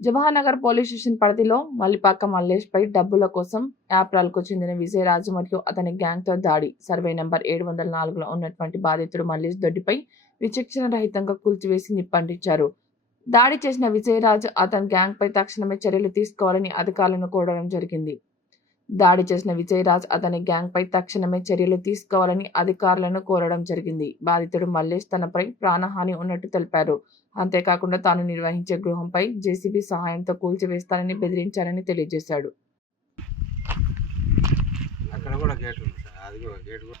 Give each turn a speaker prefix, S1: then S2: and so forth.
S1: Jawaharnagar police station పరిధిలో మల్లిపాక మల్లేష్పై డబ్బుల కోసం యాప్రాల్కు చెందిన విజయరాజు మరియు అతని గ్యాంగ్తో దాడి. సర్వే నెంబర్ ఏడు వందల నాలుగులో ఉన్నటువంటి బాధితుడు మల్లేష్ దొడ్డిపై విచక్షణ రహితంగా కూల్చివేసి నిప్పంటించారు. దాడి చేసిన విజయరాజు అతని గ్యాంగ్పై తక్షణమే చర్యలు తీసుకోవాలని అధికారులను కోరడం జరిగింది. దాడి చేసిన విజయరాజ్ అతని గ్యాంగ్పై తక్షణమే చర్యలు తీసుకోవాలని అధికారులను కోరడం జరిగింది. బాధితుడు మల్లేష్ తనపై ప్రాణహాని ఉన్నట్టు తెలిపారు. అంతేకాకుండా తాను నిర్వహించే గృహంపై జేసీబీ సహాయంతో కూల్చివేస్తానని బెదిరించారని తెలియజేశాడు.
S2: అక్కడ కూడా గేట్ ఉంది సార్. అది కూడా గేట్ కూడా.